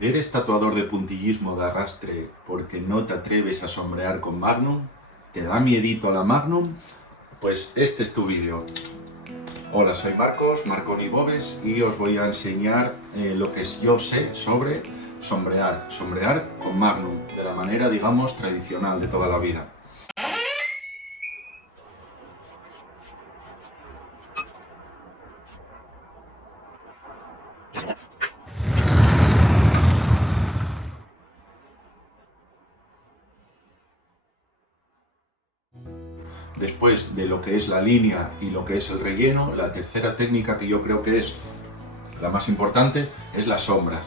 ¿Eres tatuador de puntillismo de arrastre porque no te atreves a sombrear con Magnum? ¿Te da miedito la Magnum? Pues este es tu vídeo. Hola, soy Marcos, Marconi Bobes, y os voy a enseñar lo que yo sé sobre sombrear con Magnum, de la manera, digamos, tradicional de toda la vida. Después de lo que es la línea y lo que es el relleno, la tercera técnica que yo creo que es la más importante es la sombra.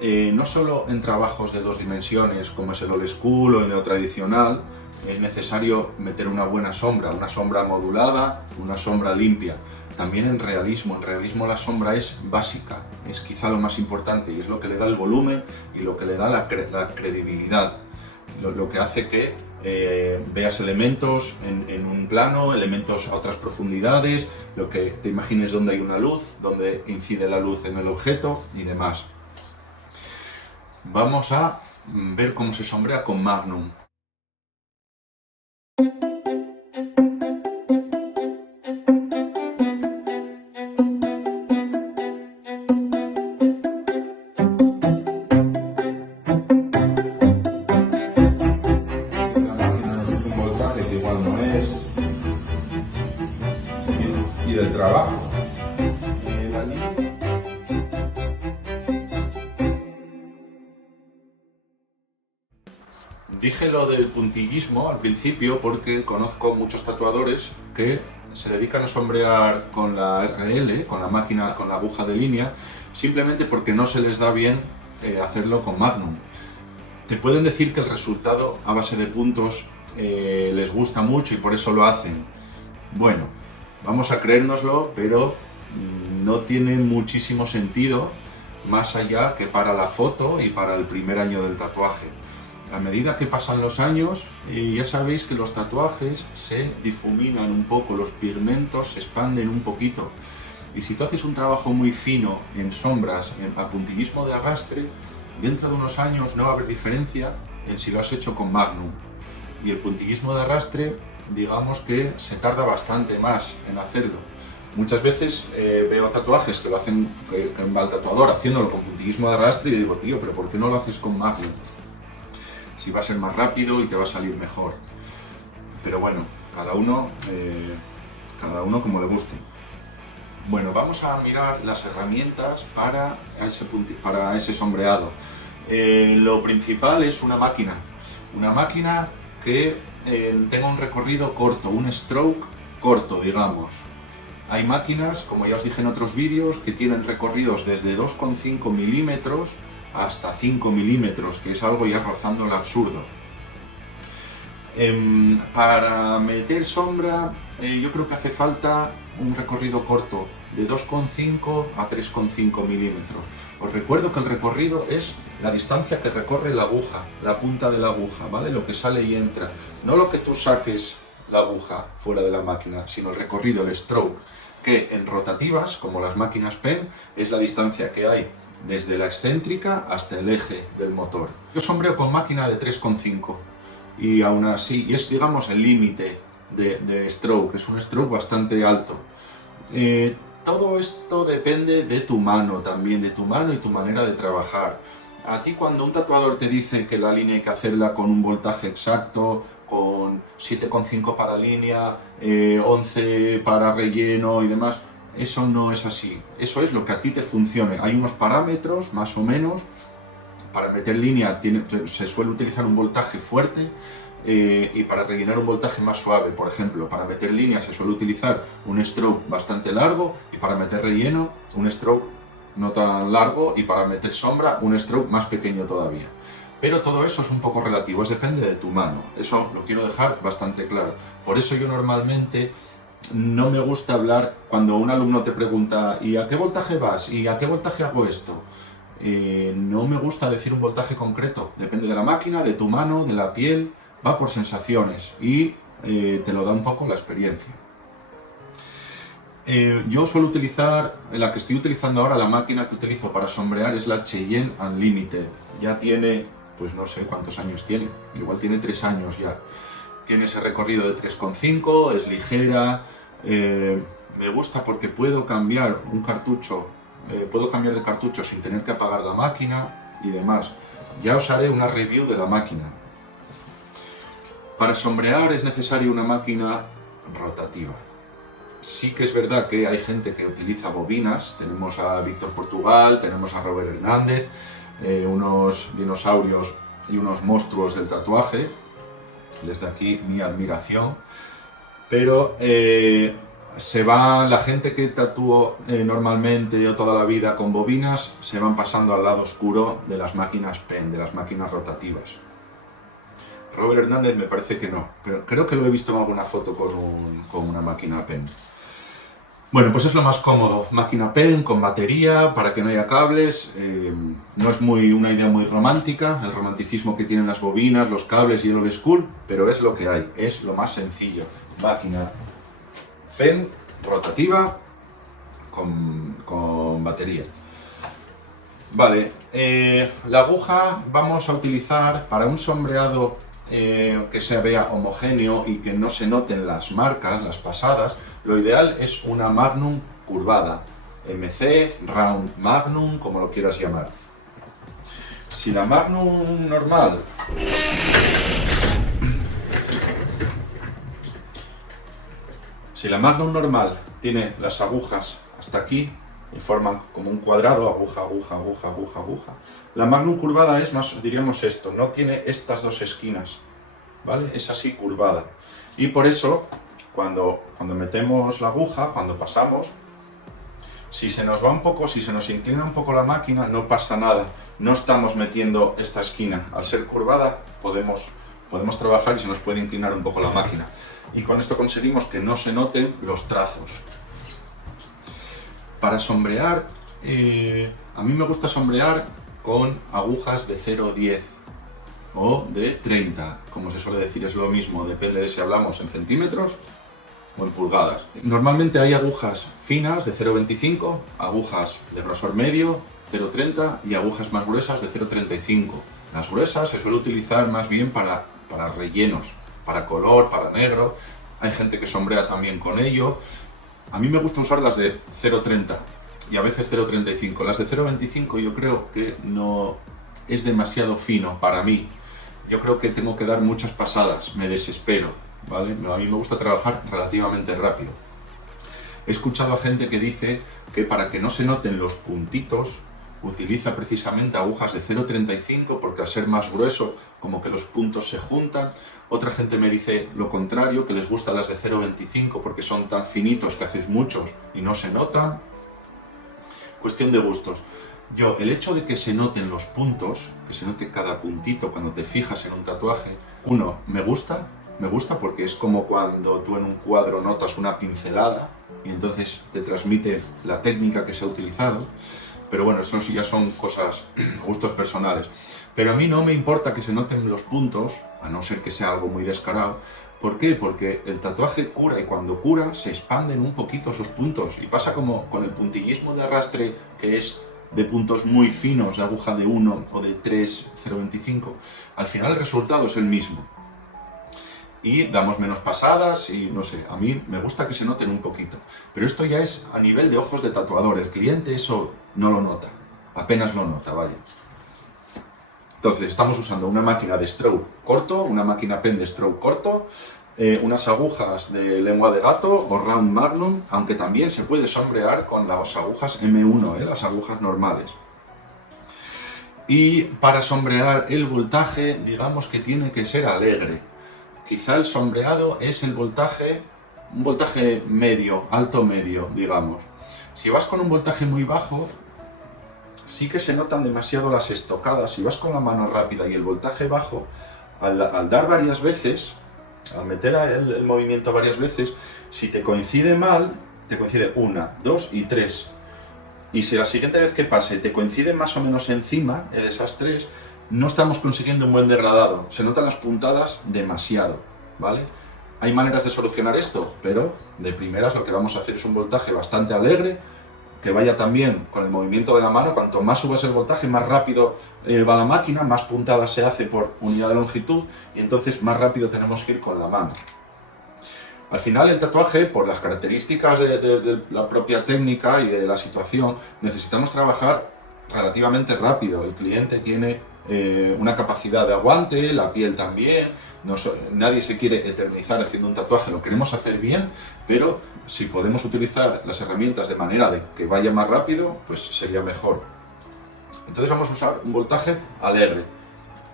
No solo en trabajos de dos dimensiones como es el old school o el neotradicional es necesario meter una buena sombra, una sombra modulada, una sombra limpia. También en realismo la sombra es básica, es quizá lo más importante y es lo que le da el volumen y lo que le da la credibilidad, lo que hace que veas elementos en un plano, elementos a otras profundidades, lo que te imagines donde hay una luz, donde incide la luz en el objeto y demás. Vamos a ver cómo se sombrea con Magnum. La máquina nos dice un voltaje que igual no es, y del trabajo. Dije lo del puntillismo al principio porque conozco muchos tatuadores que se dedican a sombrear con la RL, con la máquina, con la aguja de línea, simplemente porque no se les da bien hacerlo con Magnum. Te pueden decir que el resultado a base de puntos les gusta mucho y por eso lo hacen. Bueno, vamos a creérnoslo, pero no tiene muchísimo sentido más allá que para la foto y para el primer año del tatuaje. A medida que pasan los años, ya sabéis que los tatuajes se difuminan un poco, los pigmentos se expanden un poquito. Y si tú haces un trabajo muy fino en sombras, a puntillismo de arrastre, dentro de unos años no va a haber diferencia en si lo has hecho con Magnum. Y el puntillismo de arrastre, digamos que se tarda bastante más en hacerlo. Muchas veces veo tatuajes que lo hacen, que va el tatuador haciéndolo con puntillismo de arrastre y digo, tío, pero ¿por qué no lo haces con Magnum? Si va a ser más rápido y te va a salir mejor. Pero bueno, cada uno como le guste. Bueno, vamos a mirar las herramientas para ese sombreado. Lo principal es una máquina que tenga un recorrido corto, un stroke corto, digamos. Hay máquinas, como ya os dije en otros vídeos, que tienen recorridos desde 2,5 milímetros hasta 5 milímetros, que es algo ya rozando el absurdo. Para meter sombra, yo creo que hace falta un recorrido corto de 2,5 a 3,5 milímetros. Os recuerdo que el recorrido es la distancia que recorre la aguja, la punta de la aguja, ¿vale? Lo que sale y entra. No lo que tú saques la aguja fuera de la máquina, sino el recorrido, el stroke, que en rotativas, como las máquinas PEN, es la distancia que hay desde la excéntrica hasta el eje del motor. Yo sombreo con máquina de 3,5 y aún así, y es digamos el límite de stroke, es un stroke bastante alto. Todo esto depende de tu mano también, de tu mano y tu manera de trabajar. A ti cuando un tatuador te dice que la línea hay que hacerla con un voltaje exacto, con 7,5 para línea, 11 para relleno y demás, eso no es así. Eso es lo que a ti te funcione. Hay unos parámetros, más o menos. Para meter línea se suele utilizar un voltaje fuerte y para rellenar un voltaje más suave. Por ejemplo, para meter línea se suele utilizar un stroke bastante largo y para meter relleno un stroke no tan largo y para meter sombra un stroke más pequeño todavía. Pero todo eso es un poco relativo, depende de tu mano. Eso lo quiero dejar bastante claro. Por eso yo normalmente no me gusta hablar cuando un alumno te pregunta ¿y a qué voltaje vas? ¿Y a qué voltaje hago esto? No me gusta decir un voltaje concreto, depende de la máquina, de tu mano, de la piel, va por sensaciones y te lo da un poco la experiencia. Yo suelo utilizar, la que estoy utilizando ahora, la máquina que utilizo para sombrear es la Cheyenne Unlimited. Ya tiene, pues no sé cuántos años tiene, igual tiene 3 años ya. Tiene ese recorrido de 3,5, es ligera, me gusta porque puedo cambiar un cartucho, puedo cambiar de cartucho sin tener que apagar la máquina y demás. Ya os haré una review de la máquina. Para sombrear es necesaria una máquina rotativa. Sí que es verdad que hay gente que utiliza bobinas, tenemos a Víctor Portugal, tenemos a Robert Hernández, unos dinosaurios y unos monstruos del tatuaje, desde aquí mi admiración, pero la gente que tatúa normalmente o toda la vida con bobinas, se van pasando al lado oscuro de las máquinas pen, de las máquinas rotativas. Robert Hernández me parece que no, pero creo que lo he visto en alguna foto con una máquina pen. Bueno, pues es lo más cómodo, máquina pen con batería, para que no haya cables, no es una idea muy romántica, el romanticismo que tienen las bobinas, los cables y el old school, pero es lo que hay, es lo más sencillo, máquina pen rotativa con batería. Vale, la aguja vamos a utilizar para un sombreado que se vea homogéneo y que no se noten las marcas, las pasadas. Lo ideal es una Magnum curvada, MC, Round Magnum, como lo quieras llamar. Si la Magnum normal tiene las agujas hasta aquí y forman como un cuadrado, aguja, aguja, aguja, aguja, aguja. La Magnum curvada es más, diríamos esto, no tiene estas dos esquinas, ¿vale? Es así curvada. Y por eso, cuando metemos la aguja, cuando pasamos, si se nos va un poco, si se nos inclina un poco la máquina, no pasa nada. No estamos metiendo esta esquina. Al ser curvada, podemos trabajar y se nos puede inclinar un poco la máquina. Y con esto conseguimos que no se noten los trazos. Para sombrear, a mí me gusta sombrear con agujas de 0,10 o de 30, como se suele decir, es lo mismo, depende de si hablamos en centímetros o en pulgadas. Normalmente hay agujas finas de 0,25, agujas de grosor medio, 0,30 y agujas más gruesas de 0,35. Las gruesas se suele utilizar más bien para rellenos, para color, para negro. Hay gente que sombrea también con ello. A mí me gusta usar las de 0,30 y a veces 0,35. Las de 0,25 yo creo que no es demasiado fino para mí. Yo creo que tengo que dar muchas pasadas, me desespero, ¿vale? A mí me gusta trabajar relativamente rápido. He escuchado a gente que dice que para que no se noten los puntitos, utiliza precisamente agujas de 0,35 porque al ser más grueso, como que los puntos se juntan. Otra gente me dice lo contrario, que les gustan las de 0,25 porque son tan finitos que haces muchos y no se notan. Cuestión de gustos. Yo, el hecho de que se noten los puntos, que se note cada puntito cuando te fijas en un tatuaje, me gusta porque es como cuando tú en un cuadro notas una pincelada y entonces te transmite la técnica que se ha utilizado. Pero bueno, eso sí ya son cosas, gustos personales. Pero a mí no me importa que se noten los puntos, a no ser que sea algo muy descarado. ¿Por qué? Porque el tatuaje cura y cuando cura se expanden un poquito esos puntos. Y pasa como con el puntillismo de arrastre, que es de puntos muy finos, de aguja de 1 o de 3, 0,25. Al final el resultado es el mismo. Y damos menos pasadas y no sé, a mí me gusta que se noten un poquito. Pero esto ya es a nivel de ojos de tatuador. El cliente eso no lo nota, apenas lo nota, vaya. Entonces estamos usando una máquina de stroke corto, una máquina pen de stroke corto, unas agujas de lengua de gato o Round Magnum, aunque también se puede sombrear con las agujas M1, las agujas normales. Y para sombrear el voltaje, digamos que tiene que ser alegre. Quizá el sombreado es un voltaje medio, alto medio, digamos. Si vas con un voltaje muy bajo, sí que se notan demasiado las estocadas. Si vas con la mano rápida y el voltaje bajo, al dar varias veces, al meter el movimiento varias veces, si te coincide mal, te coincide 1, 2 y 3. Y si la siguiente vez que pase te coincide más o menos encima de esas 3, no estamos consiguiendo un buen degradado, se notan las puntadas demasiado, ¿vale? Hay maneras de solucionar esto, pero de primeras lo que vamos a hacer es un voltaje bastante alegre, que vaya también con el movimiento de la mano. Cuanto más subas el voltaje, más rápido va la máquina, más puntada se hace por unidad de longitud y entonces más rápido tenemos que ir con la mano. Al final el tatuaje, por las características de la propia técnica y de la situación, necesitamos trabajar relativamente rápido. El cliente tiene una capacidad de aguante, la piel también, nadie se quiere eternizar haciendo un tatuaje, lo queremos hacer bien, pero si podemos utilizar las herramientas de manera de que vaya más rápido, pues sería mejor. Entonces vamos a usar un voltaje alegre.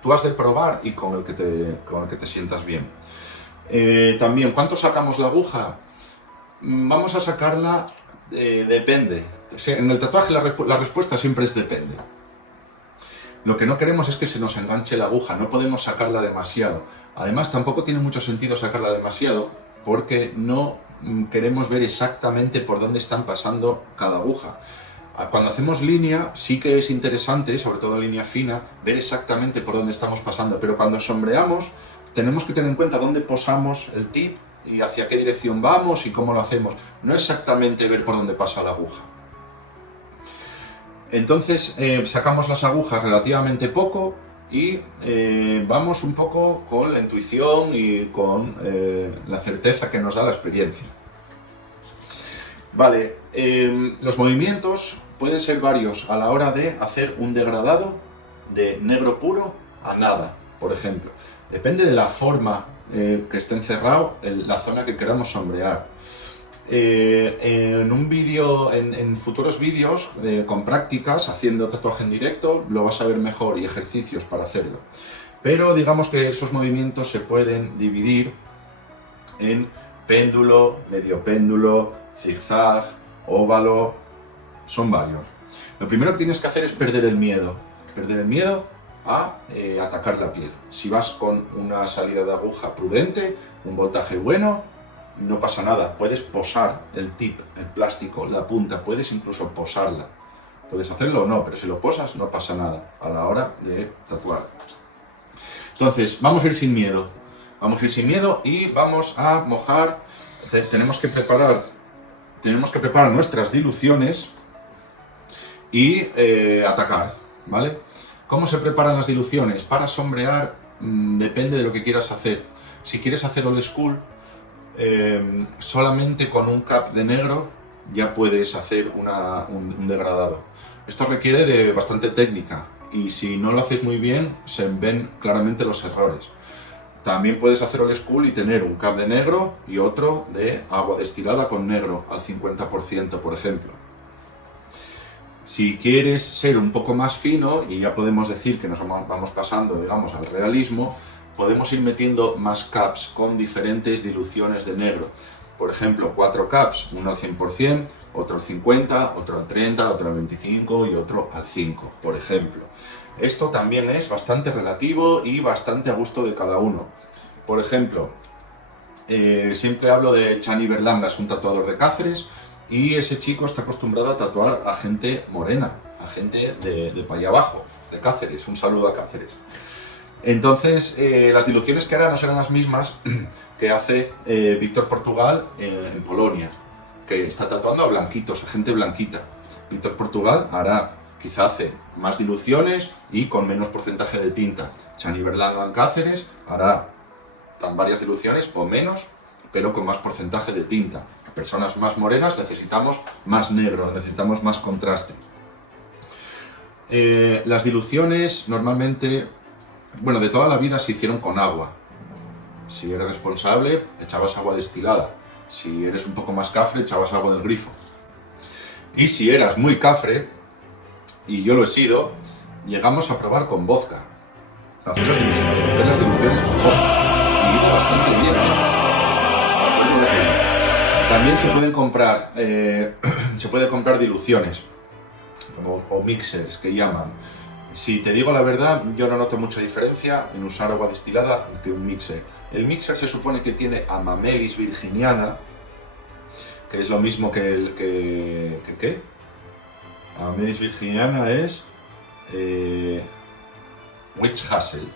Tú has de probar y con el que te sientas bien. También, ¿cuánto sacamos la aguja? Vamos a sacarla, depende. En el tatuaje la respuesta siempre es depende. Lo que no queremos es que se nos enganche la aguja, no podemos sacarla demasiado. Además, tampoco tiene mucho sentido sacarla demasiado porque no queremos ver exactamente por dónde están pasando cada aguja. Cuando hacemos línea sí que es interesante, sobre todo en línea fina, ver exactamente por dónde estamos pasando, pero cuando sombreamos tenemos que tener en cuenta dónde posamos el tip y hacia qué dirección vamos y cómo lo hacemos. No exactamente ver por dónde pasa la aguja. Entonces sacamos las agujas relativamente poco y vamos un poco con la intuición y con la certeza que nos da la experiencia. Vale, los movimientos pueden ser varios a la hora de hacer un degradado de negro puro a nada, por ejemplo. Depende de la forma que esté encerrado en la zona que queramos sombrear. En un vídeo, en futuros vídeos con prácticas haciendo tatuaje en directo, lo vas a ver mejor y ejercicios para hacerlo. Pero digamos que esos movimientos se pueden dividir en péndulo, medio péndulo, zigzag, óvalo, son varios. Lo primero que tienes que hacer es perder el miedo a atacar la piel. Si vas con una salida de aguja prudente, un voltaje bueno, no pasa nada. Puedes posar el tip, el plástico, la punta, puedes incluso posarla. Puedes hacerlo o no, pero si lo posas no pasa nada a la hora de tatuar. Entonces, vamos a ir sin miedo. Vamos a ir sin miedo y vamos a mojar. Tenemos que preparar nuestras diluciones y atacar, ¿vale? ¿Cómo se preparan las diluciones? Para sombrear depende de lo que quieras hacer. Si quieres hacer old school, solamente con un cap de negro ya puedes hacer un degradado. Esto requiere de bastante técnica y si no lo haces muy bien se ven claramente los errores. También puedes hacer old school y tener un cap de negro y otro de agua destilada con negro al 50%, por ejemplo. Si quieres ser un poco más fino, y ya podemos decir que nos vamos pasando, digamos, al realismo, podemos ir metiendo más caps con diferentes diluciones de negro. Por ejemplo, 4 caps, uno al 100%, otro al 50%, otro al 30%, otro al 25% y otro al 5%, por ejemplo. Esto también es bastante relativo y bastante a gusto de cada uno. Por ejemplo, siempre hablo de Chani Berlanga, es un tatuador de Cáceres, y ese chico está acostumbrado a tatuar a gente morena, a gente de para allá abajo, de Cáceres. Un saludo a Cáceres. Entonces, las diluciones que hará no serán las mismas que hace Víctor Portugal en Polonia, que está tatuando a blanquitos, a gente blanquita. Víctor Portugal quizá hace más diluciones y con menos porcentaje de tinta. Chani Berlanga en Cáceres hará varias diluciones o menos, pero con más porcentaje de tinta. Personas más morenas necesitamos más negro, necesitamos más contraste. Las diluciones normalmente, bueno, de toda la vida se hicieron con agua. Si eres responsable, echabas agua destilada. Si eres un poco más cafre, echabas agua del grifo. Y si eras muy cafre, y yo lo he sido, llegamos a probar con vodka. Hacer las diluciones con vodka. Y iba bastante bien. También se pueden comprar diluciones o mixers que llaman. Si te digo la verdad, yo no noto mucha diferencia en usar agua destilada que un mixer. El mixer se supone que tiene Amamelis virginiana, que es lo mismo que ¿qué? Amamelis virginiana es Witch Hazel.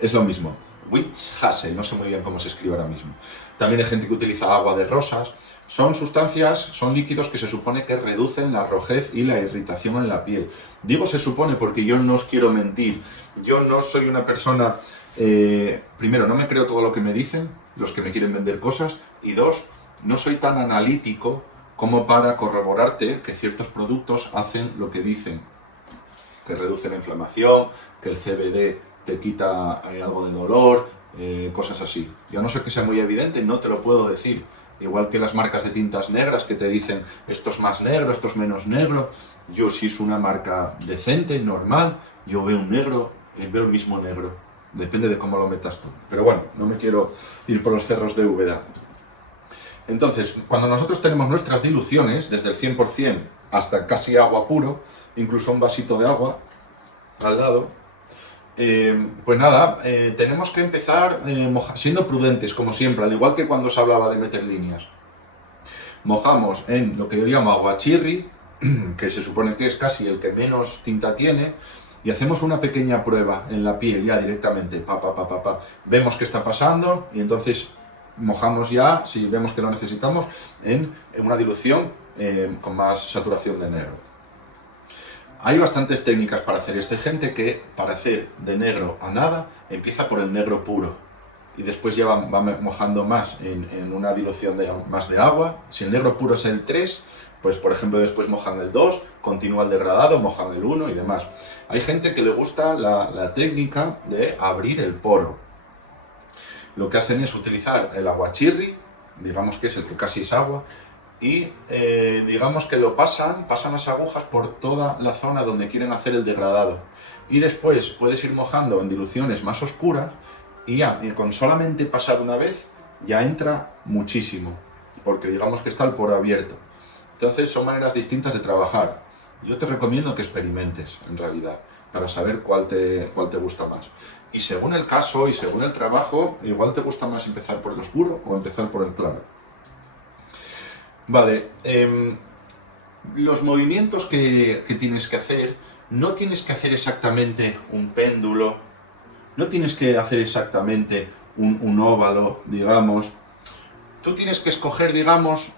Es lo mismo. Witchhase, no sé muy bien cómo se escribe ahora mismo. También hay gente que utiliza agua de rosas. Son sustancias, son líquidos que se supone que reducen la rojez y la irritación en la piel. Digo se supone porque yo no os quiero mentir. Yo no soy una persona... primero, no me creo todo lo que me dicen los que me quieren vender cosas. Y dos, no soy tan analítico como para corroborarte que ciertos productos hacen lo que dicen. Que reduce la inflamación, que el CBD te quita algo de dolor, cosas así. Yo no sé que sea muy evidente, no te lo puedo decir. Igual que las marcas de tintas negras que te dicen esto es más negro, esto es menos negro. Yo si es una marca decente, normal, yo veo un negro, veo el mismo negro. Depende de cómo lo metas tú. Pero bueno, no me quiero ir por los cerros de Úbeda. Entonces, cuando nosotros tenemos nuestras diluciones, desde el 100% hasta casi agua puro, incluso un vasito de agua al lado, pues nada, tenemos que empezar siendo prudentes, como siempre, al igual que cuando se hablaba de meter líneas. Mojamos en lo que yo llamo aguachirri, que se supone que es casi el que menos tinta tiene, y hacemos una pequeña prueba en la piel ya directamente, vemos qué está pasando, y entonces mojamos ya, si vemos que lo necesitamos, en una dilución con más saturación de negro. Hay bastantes técnicas para hacer esto. Hay gente que para hacer de negro a nada empieza por el negro puro y después ya va mojando más en una dilución más de agua. Si el negro puro es el 3, pues por ejemplo después mojan el 2, continúa el degradado, mojan el 1 y demás. Hay gente que le gusta la técnica de abrir el poro. Lo que hacen es utilizar el aguachirri, digamos que es el que casi es agua, y digamos que lo pasan las agujas por toda la zona donde quieren hacer el degradado. Y después puedes ir mojando en diluciones más oscuras y ya con solamente pasar una vez ya entra muchísimo, porque digamos que está el poro abierto. Entonces son maneras distintas de trabajar. Yo te recomiendo que experimentes, en realidad, para saber cuál te gusta más. Y según el caso y según el trabajo, igual te gusta más empezar por el oscuro o empezar por el claro. Vale, los movimientos que tienes que hacer, no tienes que hacer exactamente un péndulo, no tienes que hacer exactamente un óvalo, digamos. Tú tienes que escoger, digamos,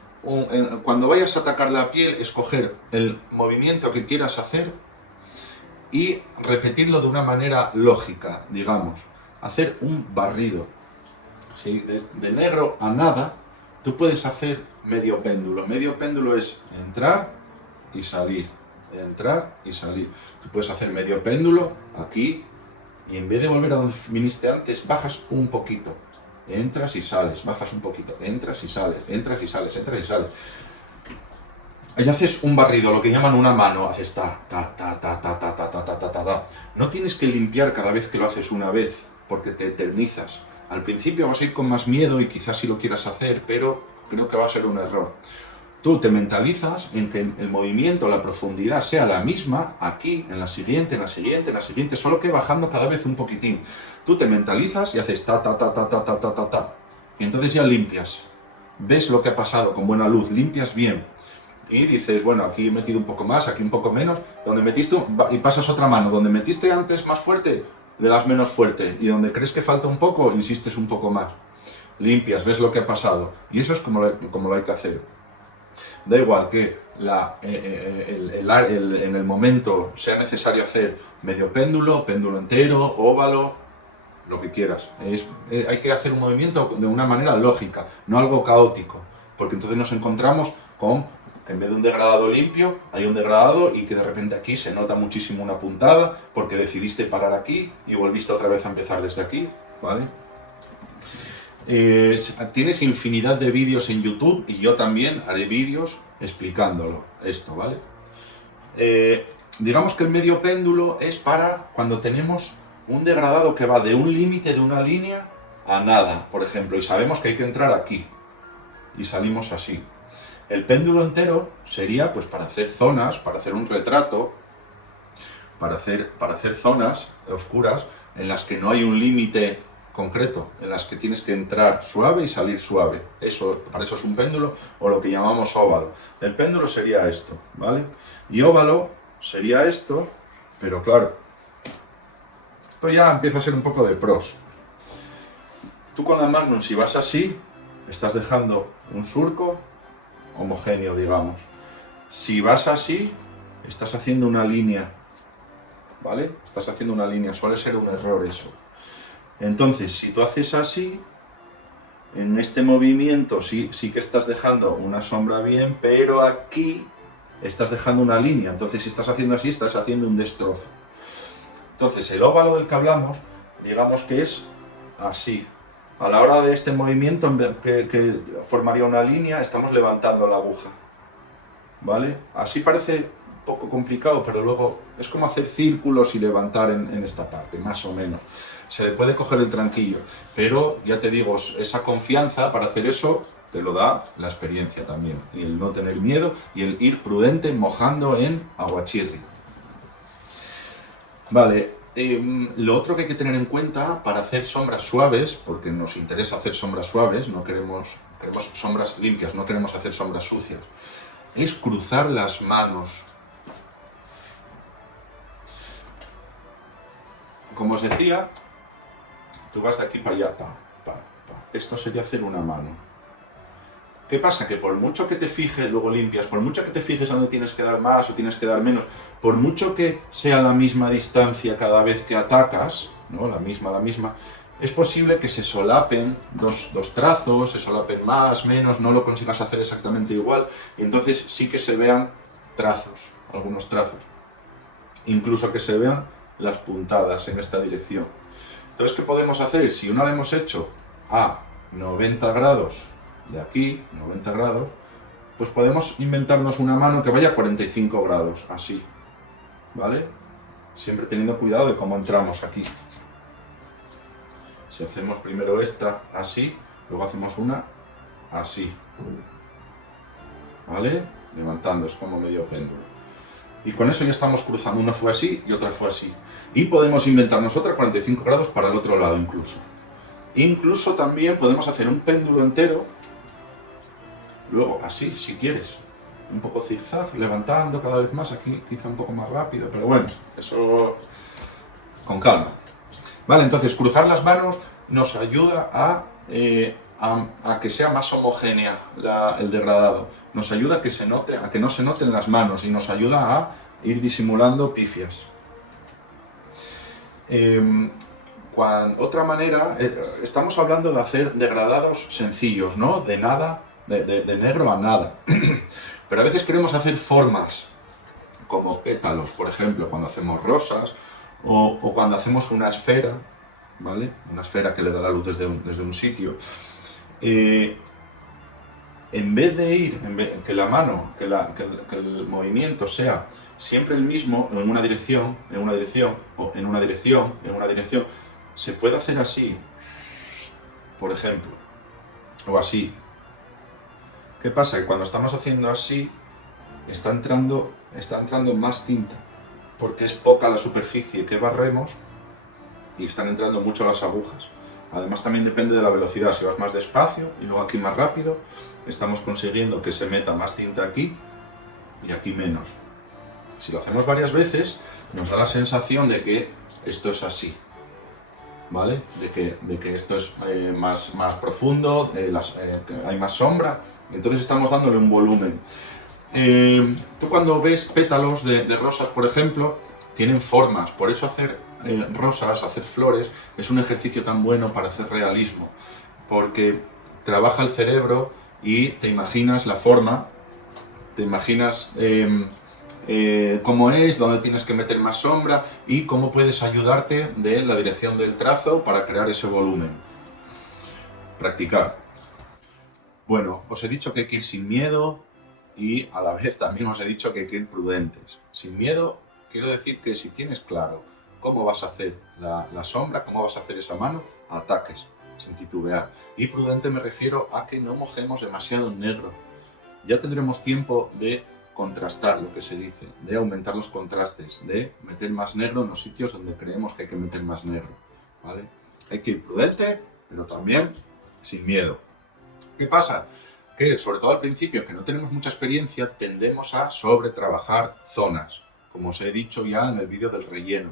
cuando vayas a atacar la piel, escoger el movimiento que quieras hacer y repetirlo de una manera lógica, digamos. Hacer un barrido, ¿sí? De negro a nada. Tú puedes hacer medio péndulo. Medio péndulo es entrar y salir. Entrar y salir. Tú puedes hacer medio péndulo aquí y en vez de volver a donde viniste antes, bajas un poquito. Entras y sales, bajas un poquito. Entras y sales, entras y sales, entras y sales. Ahí haces un barrido, lo que llaman una mano. Haces ta, ta, ta, ta, ta, ta, ta, ta, ta, ta, ta, ta. No tienes que limpiar cada vez que lo haces una vez, porque te eternizas. Al principio vas a ir con más miedo y quizás sí lo quieras hacer, pero creo que va a ser un error. Tú te mentalizas en que el movimiento, la profundidad sea la misma aquí, en la siguiente, en la siguiente, en la siguiente, solo que bajando cada vez un poquitín. Tú te mentalizas y haces ta, ta, ta, ta, ta, ta, ta, ta, ta. Y entonces ya limpias. Ves lo que ha pasado con buena luz, limpias bien. Y dices, bueno, aquí he metido un poco más, aquí un poco menos. Donde metiste, y pasas otra mano. Donde metiste antes más fuerte, le das menos fuerte, y donde crees que falta un poco, insistes un poco más. Limpias, ves lo que ha pasado, y eso es como lo hay que hacer. Da igual que en el momento sea necesario hacer medio péndulo, péndulo entero, óvalo, lo que quieras. Hay que hacer un movimiento de una manera lógica, no algo caótico, porque entonces nos encontramos con en vez de un degradado limpio, hay un degradado y que de repente aquí se nota muchísimo una puntada porque decidiste parar aquí y volviste otra vez a empezar desde aquí, ¿vale? Tienes infinidad de vídeos en YouTube y yo también haré vídeos explicándolo, esto, ¿vale? Digamos que el medio péndulo es para cuando tenemos un degradado que va de un límite de una línea a nada, por ejemplo, y sabemos que hay que entrar aquí y salimos así. El péndulo entero sería pues para hacer zonas, para hacer un retrato, para hacer zonas oscuras en las que no hay un límite concreto, en las que tienes que entrar suave y salir suave. Para eso es un péndulo o lo que llamamos óvalo. El péndulo sería esto, ¿vale? Y óvalo sería esto, pero claro, esto ya empieza a ser un poco de pros. Tú con la Magnum, si vas así, estás dejando un surco homogéneo, digamos. Si vas así, estás haciendo una línea, ¿vale? Estás haciendo una línea, suele ser un error eso. Entonces, si tú haces así, en este movimiento sí que estás dejando una sombra bien, pero aquí estás dejando una línea. Entonces, si estás haciendo así, estás haciendo un destrozo. Entonces, el óvalo del que hablamos, digamos que es así. A la hora de este movimiento, que formaría una línea, estamos levantando la aguja, ¿vale? Así parece un poco complicado, pero luego es como hacer círculos y levantar en esta parte, más o menos. Se le puede coger el tranquillo, pero ya te digo, esa confianza para hacer eso te lo da la experiencia también. Y el no tener miedo y el ir prudente mojando en aguachirri. Vale, lo otro que hay que tener en cuenta para hacer sombras suaves, porque nos interesa hacer sombras suaves, no queremos sombras limpias, no queremos hacer sombras sucias, es cruzar las manos. Como os decía, tú vas de aquí para allá, esto sería hacer una mano. ¿Qué pasa? Que por mucho que te fijes, luego limpias, por mucho que te fijes a dónde tienes que dar más o tienes que dar menos, por mucho que sea la misma distancia cada vez que atacas, ¿no? La misma, es posible que se solapen dos trazos, se solapen más, menos, no lo consigas hacer exactamente igual, y entonces sí que se vean trazos, algunos trazos. Incluso que se vean las puntadas en esta dirección. Entonces, ¿qué podemos hacer? Si una la hemos hecho a 90 grados, de aquí, 90 grados, pues podemos inventarnos una mano que vaya a 45 grados, así, ¿vale? Siempre teniendo cuidado de cómo entramos aquí. Si hacemos primero esta así, luego hacemos una así, ¿vale? Levantando, es como medio péndulo. Y con eso ya estamos cruzando, una fue así y otra fue así. Y podemos inventarnos otra 45 grados para el otro lado incluso. Incluso también podemos hacer un péndulo entero, luego así, si quieres, un poco zigzag, levantando cada vez más, aquí quizá un poco más rápido, pero bueno, eso con calma. Vale, entonces cruzar las manos nos ayuda a que sea más homogénea el degradado, nos ayuda a que no se noten las manos y nos ayuda a ir disimulando pifias. Otra manera, estamos hablando de hacer degradados sencillos, ¿no? De nada, de negro a nada. Pero a veces queremos hacer formas, como pétalos, por ejemplo, cuando hacemos rosas, o cuando hacemos una esfera, ¿vale? Una esfera que le da la luz desde un sitio. En vez de que la mano, que el movimiento sea siempre el mismo en una dirección, o en una dirección, se puede hacer así, por ejemplo, o así. ¿Qué pasa? Que cuando estamos haciendo así, está entrando más tinta, porque es poca la superficie que barremos y están entrando mucho las agujas. Además también depende de la velocidad, si vas más despacio y luego aquí más rápido, estamos consiguiendo que se meta más tinta aquí y aquí menos. Si lo hacemos varias veces, nos da la sensación de que esto es así, ¿vale? De que esto es más profundo, que hay más sombra, entonces estamos dándole un volumen. Tú cuando ves pétalos de rosas, por ejemplo, tienen formas, por eso hacer rosas, hacer flores, es un ejercicio tan bueno para hacer realismo, porque trabaja el cerebro y te imaginas la forma, te imaginas cómo es, dónde tienes que meter más sombra y cómo puedes ayudarte de la dirección del trazo para crear ese volumen. Practicar. Bueno, os he dicho que hay que ir sin miedo y a la vez también os he dicho que hay que ir prudentes. Sin miedo quiero decir que si tienes claro cómo vas a hacer la sombra, cómo vas a hacer esa mano, ataques sin titubear. Y prudente me refiero a que no mojemos demasiado en negro. Ya tendremos tiempo de contrastar lo que se dice, de aumentar los contrastes, de meter más negro en los sitios donde creemos que hay que meter más negro, ¿vale? Hay que ir prudente, pero también sin miedo. ¿Qué pasa? Que sobre todo al principio, que no tenemos mucha experiencia, tendemos a sobretrabajar zonas, como os he dicho ya en el vídeo del relleno.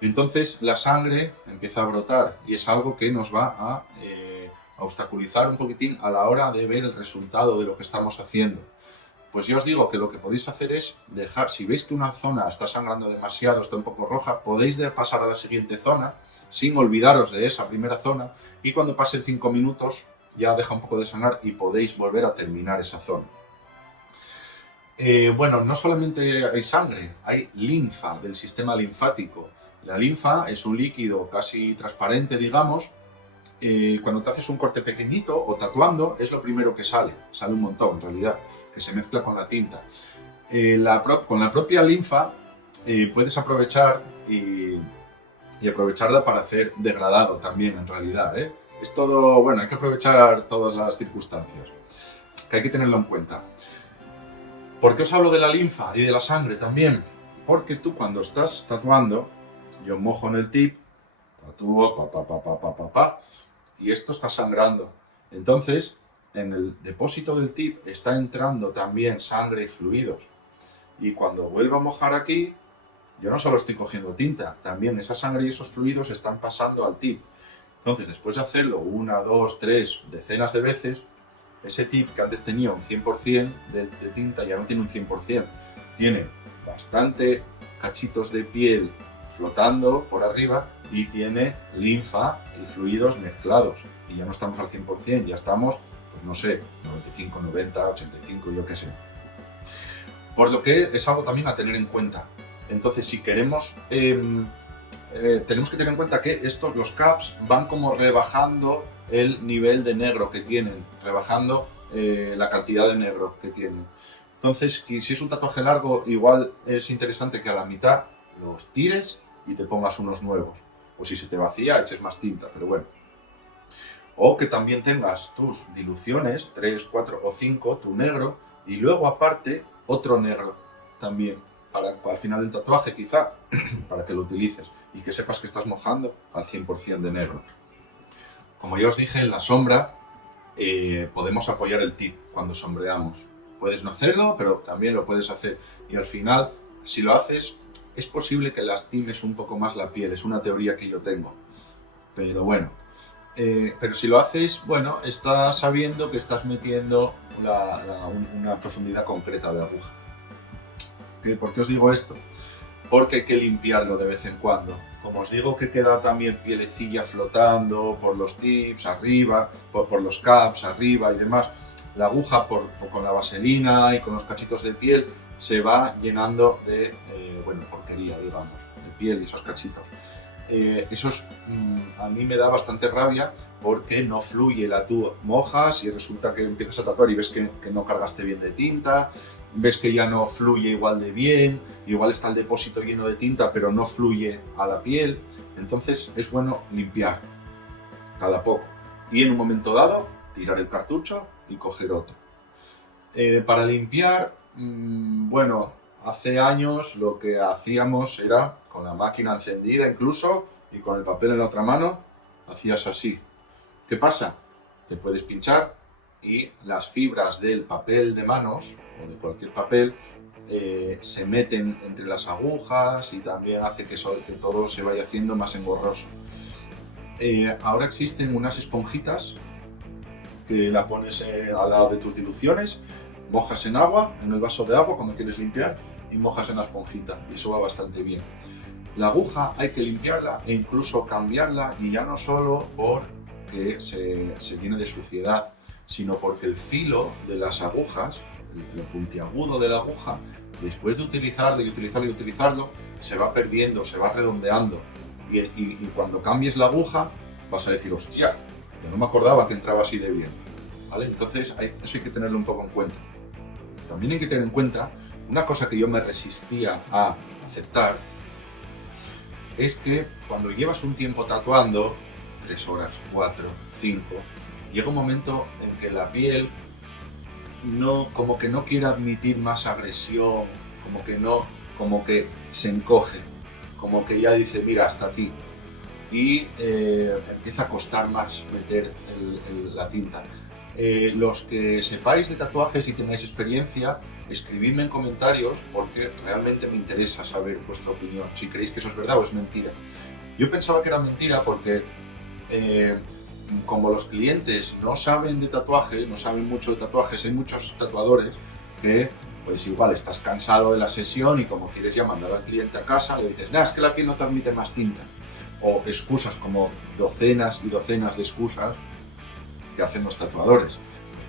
Entonces la sangre empieza a brotar y es algo que nos va a obstaculizar un poquitín a la hora de ver el resultado de lo que estamos haciendo. Pues yo os digo que lo que podéis hacer es dejar, si veis que una zona está sangrando demasiado, está un poco roja, podéis pasar a la siguiente zona sin olvidaros de esa primera zona y cuando pasen 5 minutos ya deja un poco de sangrar y podéis volver a terminar esa zona. Bueno, no solamente hay sangre, hay linfa del sistema linfático. La linfa es un líquido casi transparente, digamos. Cuando te haces un corte pequeñito o tatuando, es lo primero que sale un montón en realidad, que se mezcla con la tinta. Con la propia linfa puedes aprovechar y aprovecharla para hacer degradado también en realidad. Es todo, bueno, hay que aprovechar todas las circunstancias, que hay que tenerlo en cuenta. ¿Por qué os hablo de la linfa y de la sangre también? Porque tú cuando estás tatuando, yo mojo en el tip, tatúo, y esto está sangrando. Entonces, en el depósito del tip está entrando también sangre y fluidos. Y cuando vuelvo a mojar aquí, yo no solo estoy cogiendo tinta, también esa sangre y esos fluidos están pasando al tip. Entonces, después de hacerlo 1, 2, 3, decenas de veces, ese tip que antes tenía un 100% de tinta ya no tiene un 100%. Tiene bastante cachitos de piel flotando por arriba y tiene linfa y fluidos mezclados. Y ya no estamos al 100%, ya estamos, pues no sé, 95, 90, 85, yo qué sé. Por lo que es algo también a tener en cuenta. Entonces, si queremos, tenemos que tener en cuenta que los caps van como rebajando el nivel de negro que tienen, rebajando la cantidad de negro que tienen. Entonces, si es un tatuaje largo, igual es interesante que a la mitad los tires y te pongas unos nuevos. O si se te vacía, eches más tinta, pero bueno. O que también tengas tus diluciones, 3, 4 o 5, tu negro, y luego aparte otro negro también, para al final del tatuaje quizá, para que lo utilices y que sepas que estás mojando al 100% de negro. Como ya os dije, en la sombra podemos apoyar el tip cuando sombreamos. Puedes no hacerlo, pero también lo puedes hacer. Y al final, si lo haces, es posible que lastimes un poco más la piel. Es una teoría que yo tengo. Pero bueno, pero si lo haces, bueno, estás sabiendo que estás metiendo una profundidad concreta de aguja. ¿Por qué os digo esto? Porque hay que limpiarlo de vez en cuando. Como os digo que queda también pielecilla flotando por los tips arriba, por los caps arriba y demás, la aguja con la vaselina y con los cachitos de piel se va llenando de, bueno, porquería, digamos, de piel y esos cachitos. A mí me da bastante rabia porque no fluye tú mojas y resulta que empiezas a tatuar y ves que no cargaste bien de tinta, ves que ya no fluye igual de bien, igual está el depósito lleno de tinta pero no fluye a la piel. Entonces es bueno limpiar cada poco y en un momento dado tirar el cartucho y coger otro. Para limpiar, bueno, hace años lo que hacíamos era, con la máquina encendida incluso, y con el papel en la otra mano, hacías así. ¿Qué pasa? Te puedes pinchar y las fibras del papel de manos, o de cualquier papel, se meten entre las agujas y también hace que todo se vaya haciendo más engorroso. Ahora existen unas esponjitas que la pones al lado de tus diluciones, mojas en agua, en el vaso de agua cuando quieres limpiar y mojas en la esponjita y eso va bastante bien. La aguja hay que limpiarla e incluso cambiarla y ya no solo porque se llene de suciedad, sino porque el filo de las agujas, el puntiagudo de la aguja, después de utilizarlo y utilizarlo y utilizarlo, se va perdiendo, se va redondeando y cuando cambies la aguja vas a decir, hostia, yo no me acordaba que entraba así de bien, ¿vale? Entonces eso hay que tenerlo un poco en cuenta. También hay que tener en cuenta una cosa que yo me resistía a aceptar, es que cuando llevas un tiempo tatuando, 3 horas, 4, 5, llega un momento en que la piel como que no quiere admitir más agresión, como que se encoge, como que ya dice, mira, hasta aquí. Y empieza a costar más meter la tinta. Los que sepáis de tatuajes y tengáis experiencia, escribidme en comentarios porque realmente me interesa saber vuestra opinión, si creéis que eso es verdad o es mentira. Yo pensaba que era mentira porque como los clientes no saben de tatuaje, no saben mucho de tatuajes, hay muchos tatuadores que pues igual estás cansado de la sesión y como quieres ya mandar al cliente a casa, le dices, es que la piel no te admite más tinta. O excusas, como docenas y docenas de excusas que hacen los tatuadores,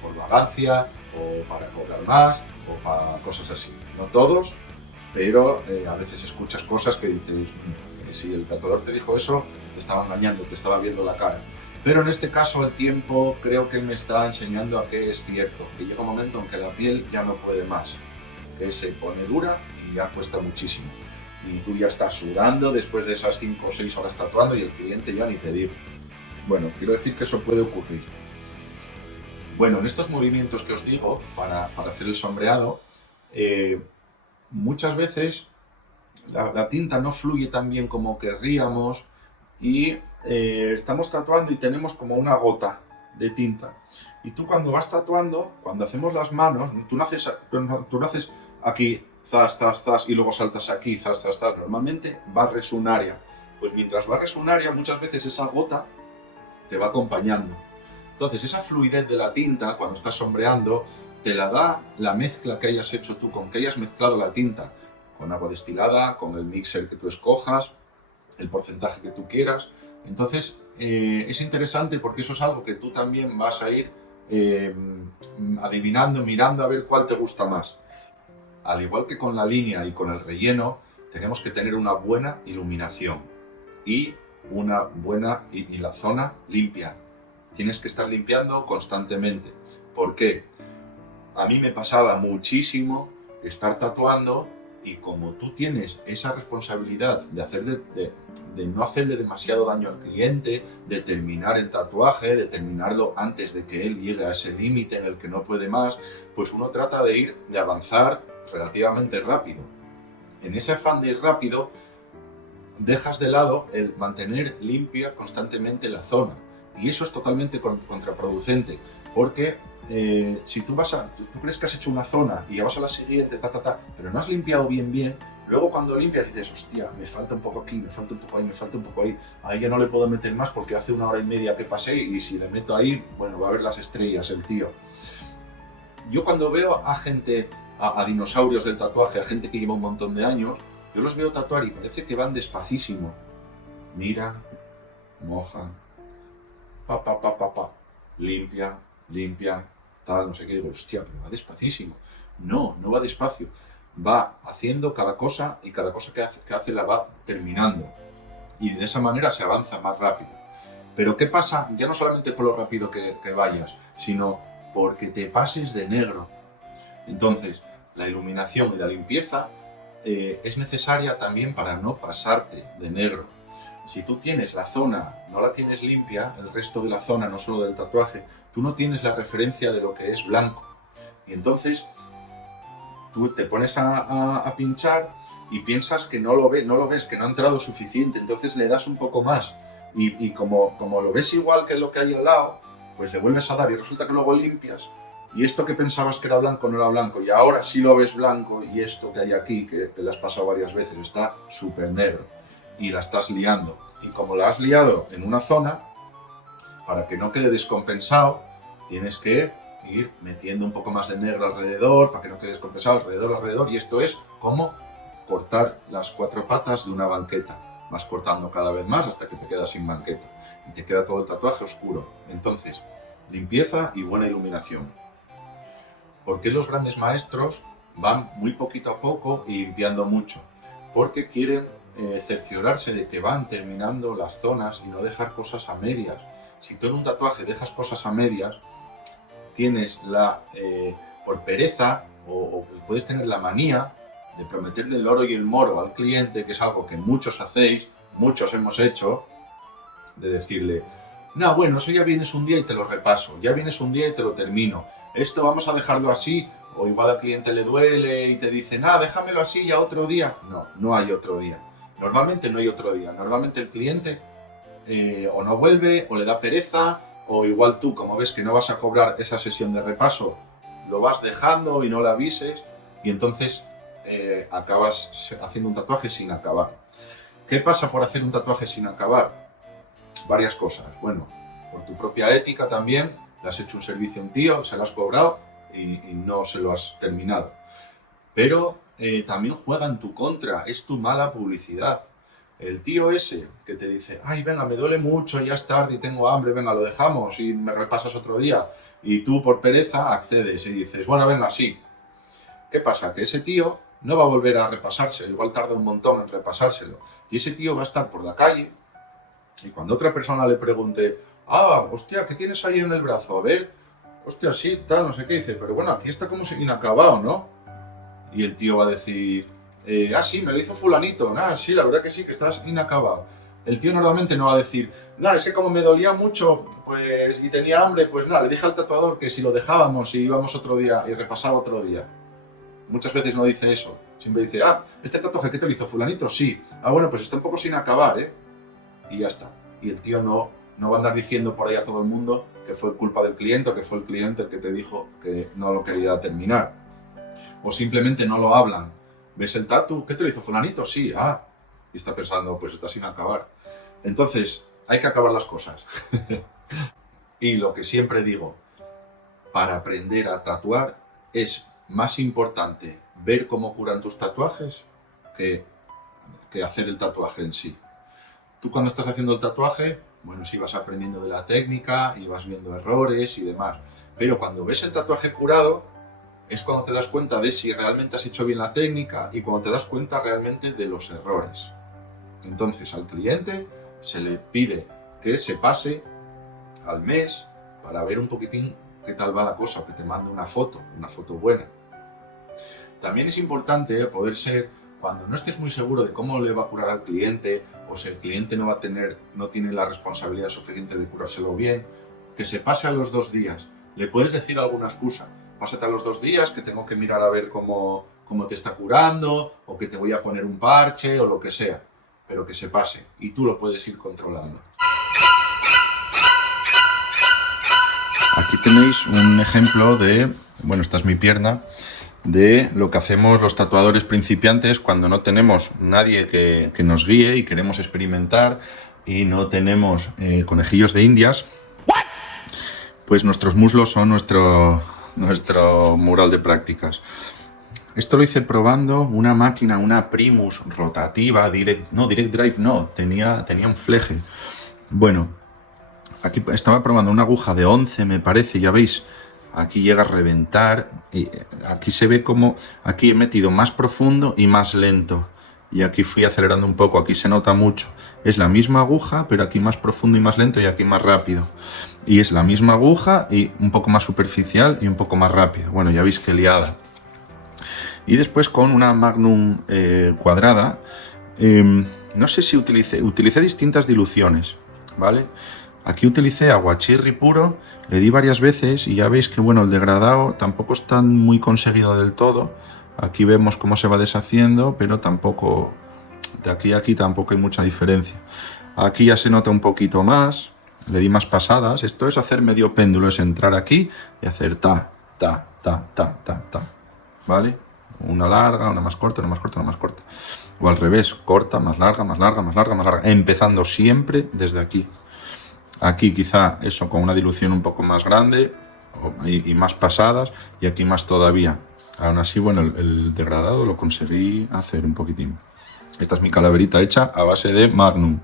por vagancia, o para cobrar más, o para cosas así. No todos, pero a veces escuchas cosas que dices, si el tatuador te dijo eso, te estaba engañando, te estaba viendo la cara. Pero en este caso el tiempo creo que me está enseñando a que es cierto, que llega un momento en que la piel ya no puede más, que se pone dura y ya cuesta muchísimo. Y tú ya estás sudando después de esas 5 o 6 horas tatuando y el cliente ya ni te digo. Bueno, quiero decir que eso puede ocurrir. Bueno, en estos movimientos que os digo, para hacer el sombreado, muchas veces la tinta no fluye tan bien como querríamos y estamos tatuando y tenemos como una gota de tinta. Y tú cuando vas tatuando, cuando hacemos las manos, tú no haces aquí, zas, zas, zas, y luego saltas aquí, zas, zas, zas. Normalmente barres un área. Pues mientras barres un área, muchas veces esa gota te va acompañando. Entonces, esa fluidez de la tinta, cuando estás sombreando, te la da la mezcla que hayas hecho tú, con que hayas mezclado la tinta con agua destilada, con el mixer que tú escojas, el porcentaje que tú quieras. Entonces, es interesante porque eso es algo que tú también vas a ir adivinando, mirando a ver cuál te gusta más. Al igual que con la línea y con el relleno, tenemos que tener una buena iluminación y una buena y la zona limpia. Tienes que estar limpiando constantemente. ¿Por qué? A mí me pasaba muchísimo estar tatuando y como tú tienes esa responsabilidad de no hacerle demasiado daño al cliente, de terminar el tatuaje, de terminarlo antes de que él llegue a ese límite en el que no puede más, pues uno trata de avanzar relativamente rápido. En ese afán de ir rápido, dejas de lado el mantener limpia constantemente la zona. Y eso es totalmente contraproducente, porque si tú crees que has hecho una zona y ya vas a la siguiente, pero no has limpiado bien, luego cuando limpias dices, hostia, me falta un poco aquí, me falta un poco ahí, me falta un poco ahí ya no le puedo meter más porque hace 1 hora y media que pasé y si le meto ahí, bueno, va a ver las estrellas el tío. Yo cuando veo a gente, a dinosaurios del tatuaje, a gente que lleva un montón de años, yo los veo tatuar y parece que van despacísimo. Miran, mojan, limpian, tal, no sé qué. Digo, hostia, pero va despacísimo. No va despacio. Va haciendo cada cosa y cada cosa que hace la va terminando. Y de esa manera se avanza más rápido. Pero ¿qué pasa? Ya no solamente por lo rápido que vayas, sino porque te pases de negro. Entonces, la iluminación y la limpieza es necesaria también para no pasarte de negro. Si tú tienes la zona, no la tienes limpia, el resto de la zona, no solo del tatuaje, tú no tienes la referencia de lo que es blanco. Y entonces tú te pones a pinchar y piensas que no lo ves, que no ha entrado suficiente, entonces le das un poco más. Y como lo ves igual que lo que hay al lado, pues le vuelves a dar y resulta que luego limpias. Y esto que pensabas que era blanco no era blanco, y ahora sí lo ves blanco, y esto que hay aquí, que le has pasado varias veces, está súper negro. Y la estás liando. Y como la has liado en una zona, para que no quede descompensado, tienes que ir metiendo un poco más de negro alrededor, para que no quede descompensado alrededor, y esto es como cortar las 4 patas de una banqueta. Vas cortando cada vez más hasta que te quedas sin banqueta. Y te queda todo el tatuaje oscuro. Entonces, limpieza y buena iluminación. ¿Por qué los grandes maestros van muy poquito a poco y limpiando mucho? Porque quieren cerciorarse de que van terminando las zonas y no dejar cosas a medias. Si tú en un tatuaje dejas cosas a medias, tienes por pereza o puedes tener la manía de prometerle el oro y el moro al cliente, que es algo que muchos hacéis, muchos hemos hecho, de decirle, no, bueno, eso ya vienes un día y te lo repaso, ya vienes un día y te lo termino, esto vamos a dejarlo así, o igual al cliente le duele y te dice, déjamelo así ya otro día. No hay otro día. Normalmente no hay otro día. Normalmente el cliente o no vuelve, o le da pereza, o igual tú, como ves que no vas a cobrar esa sesión de repaso, lo vas dejando y no le avises, y entonces acabas haciendo un tatuaje sin acabar. ¿Qué pasa por hacer un tatuaje sin acabar? Varias cosas. Bueno, por tu propia ética también, le has hecho un servicio a un tío, se lo has cobrado y no se lo has terminado. Pero también juega en tu contra, es tu mala publicidad. El tío ese que te dice, ay, venga, me duele mucho, ya es tarde y tengo hambre, venga, lo dejamos y me repasas otro día. Y tú por pereza accedes y dices, bueno, venga, sí. ¿Qué pasa? Que ese tío no va a volver a repasárselo, igual tarda un montón en repasárselo. Y ese tío va a estar por la calle y cuando otra persona le pregunte, ah, hostia, ¿qué tienes ahí en el brazo? A ver, hostia, sí, tal, no sé qué, dice, pero bueno, aquí está como inacabado, ¿no? Y el tío va a decir, sí, me lo hizo fulanito, nada, sí, la verdad que sí, que estás inacabado. El tío normalmente no va a decir, nada, es que como me dolía mucho, pues, y tenía hambre, pues nada, le dije al tatuador que si lo dejábamos y íbamos otro día y repasaba otro día. Muchas veces no dice eso, siempre dice, ¿este tatuaje qué te lo hizo fulanito? Sí. Bueno, pues está un poco sin acabar, ¿eh? Y ya está. Y el tío no va a andar diciendo por ahí a todo el mundo que fue culpa del cliente o que fue el cliente el que te dijo que no lo quería terminar. O simplemente no lo hablan. ¿Ves el tatu? ¿Qué te lo hizo fulanito? Sí, y está pensando, pues está sin acabar. Entonces, hay que acabar las cosas. Y lo que siempre digo, para aprender a tatuar es más importante ver cómo curan tus tatuajes que hacer el tatuaje en sí. Tú cuando estás haciendo el tatuaje, bueno, sí vas aprendiendo de la técnica y vas viendo errores y demás. Pero cuando ves el tatuaje curado, es cuando te das cuenta de si realmente has hecho bien la técnica y cuando te das cuenta realmente de los errores. Entonces al cliente se le pide que se pase al mes para ver un poquitín qué tal va la cosa, que te mande una foto buena. También es importante poder ser, cuando no estés muy seguro de cómo le va a curar al cliente o si el cliente no tiene la responsabilidad suficiente de curárselo bien, que se pase a los 2 días. Le puedes decir alguna excusa. Pásate a los 2 días, que tengo que mirar a ver cómo te está curando, o que te voy a poner un parche, o lo que sea. Pero que se pase, y tú lo puedes ir controlando. Aquí tenéis un ejemplo de, bueno, esta es mi pierna, de lo que hacemos los tatuadores principiantes cuando no tenemos nadie que nos guíe y queremos experimentar y no tenemos conejillos de indias. Pues nuestros muslos son nuestro mural de prácticas. Esto lo hice probando una máquina, una Primus rotativa, Direct Drive no, tenía un fleje. Bueno, aquí estaba probando una aguja de 11, me parece, ya veis, aquí llega a reventar, y aquí se ve como, aquí he metido más profundo y más lento, y aquí fui acelerando un poco, aquí se nota mucho. Es la misma aguja, pero aquí más profundo y más lento y aquí más rápido. Y es la misma aguja y un poco más superficial y un poco más rápido. Bueno, ya veis qué liada. Y después con una Magnum cuadrada, no sé si utilicé distintas diluciones, ¿vale? Aquí utilicé aguachirri puro, le di varias veces y ya veis que bueno, el degradado tampoco está muy conseguido del todo. Aquí vemos cómo se va deshaciendo, pero tampoco, de aquí a aquí tampoco hay mucha diferencia. Aquí ya se nota un poquito más, le di más pasadas. Esto es hacer medio péndulo, es entrar aquí y hacer ta, ta, ta, ta, ta, ta, ¿vale? Una larga, una más corta, una más corta, una más corta. O al revés, corta, más larga, más larga, más larga, más larga. Empezando siempre desde aquí. Aquí quizá eso con una dilución un poco más grande y más pasadas, y aquí más todavía. Aún así, bueno, el degradado lo conseguí hacer un poquitín. Esta es mi calaverita hecha a base de Magnum.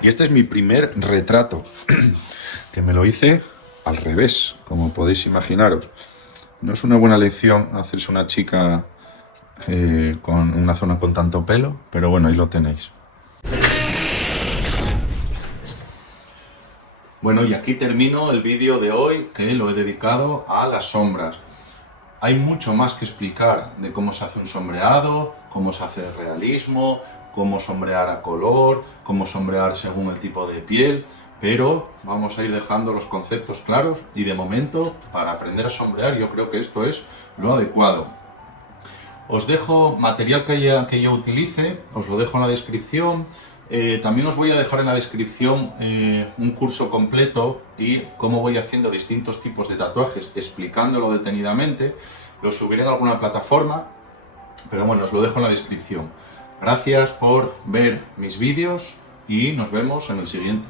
Y este es mi primer retrato, que me lo hice al revés, como podéis imaginaros. No es una buena lección hacerse una chica con una zona con tanto pelo, pero bueno, ahí lo tenéis. Bueno, y aquí termino el vídeo de hoy, que lo he dedicado a las sombras. Hay mucho más que explicar de cómo se hace un sombreado, cómo se hace el realismo, cómo sombrear a color, cómo sombrear según el tipo de piel, pero vamos a ir dejando los conceptos claros y de momento, para aprender a sombrear, yo creo que esto es lo adecuado. Os dejo material que yo utilice, os lo dejo en la descripción. También os voy a dejar en la descripción un curso completo y cómo voy haciendo distintos tipos de tatuajes, explicándolo detenidamente. Lo subiré en alguna plataforma Pero bueno, os lo dejo en la descripción. Gracias por ver mis vídeos y nos vemos en el siguiente.